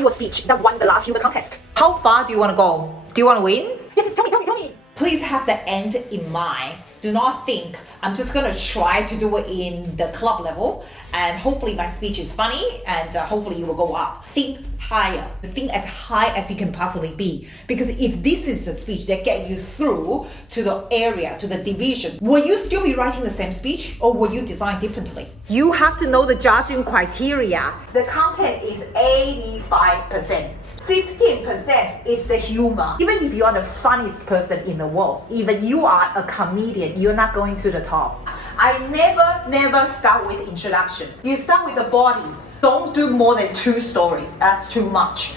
design your speech that won the last humor contest. How far do you want to go? Do you want to win? Yes, tell me. Please have the end in mind. Do not think I'm just gonna try to do it in the club level and hopefully my speech is funny and hopefully you will go up. Think higher. Think as high as you can possibly be. Because if this is a speech that get you through to the area, to the division, will you still be writing the same speech or will you design differently? You have to know the judging criteria. The content is 85%. 15% is the humor. Even if you are the funniest person in the world, even you are a comedian, you're not going to the top. I never start with introduction. You start with the body. Don't do more than 2 stories. That's too much.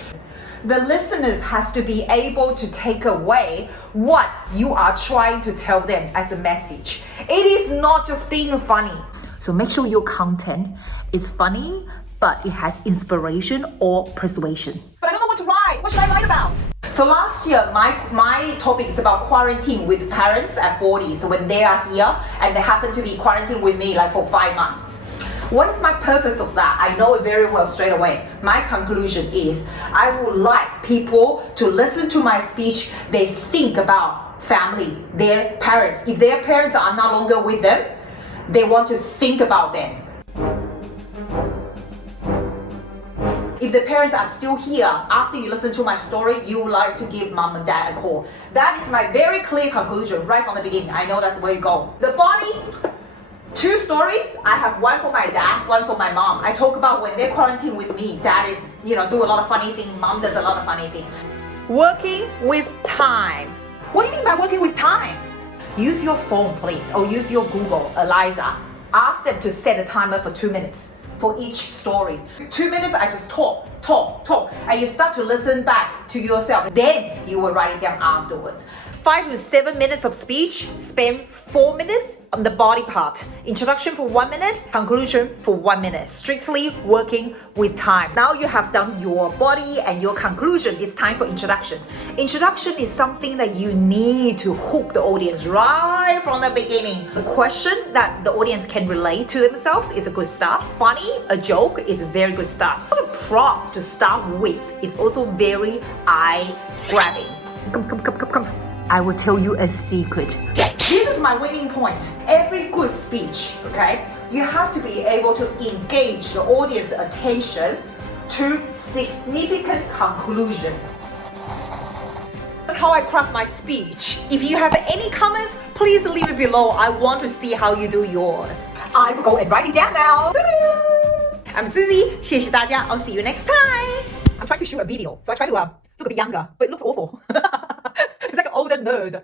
The listeners has to be able to take away what you are trying to tell them as a message. It is not just being funny. So make sure your content is funny, but it has inspiration or persuasion. But I don't know what to write. What should I write about? So last year, my topic is about quarantine with parents at 40s when they are here and they happen to be quarantined with me like for 5 months. What is my purpose of that? I know it very well straight away. My conclusion is I would like people to listen to my speech. They think about family, their parents. If their parents are no longer with them, they want to think about them. If the parents are still here after you listen to my story, you would like to give mom and dad a call. That is my very clear conclusion right from the beginning. I know that's where you go. The body, 2 stories. I have one for my dad, one for my mom. I talk about when they're quarantined with me. Dad is, do a lot of funny things. Mom does a lot of funny things. Working with time. What do you mean by working with time? Use your phone, please, or use your Google, Eliza. Ask them to set a timer for 2 minutes. For each story. 2 minutes, I just talk, and you start to listen back to yourself. Then you will write it down afterwards. 5 to 7 minutes of speech, spend 4 minutes on the body part. Introduction for 1 minute, conclusion for 1 minute. Strictly working with time. Now you have done your body and your conclusion. It's time for introduction. Introduction is something that you need to hook the audience right from the beginning. A question that the audience can relate to themselves is a good start. Funny, a joke is a very good start. The props to start with is also very eye-grabbing. Come. I will tell you a secret. This is my winning point. Every good speech, okay, you have to be able to engage the audience attention to significant conclusion. That's how I craft my speech. If you have any comments, please leave it below. I want to see how you do yours. I will go and write it down now. I'm Susie. 谢谢大家. I'll see you next time. I'm trying to shoot a video, so I try to look a bit younger, but it looks awful. It's like an older nerd.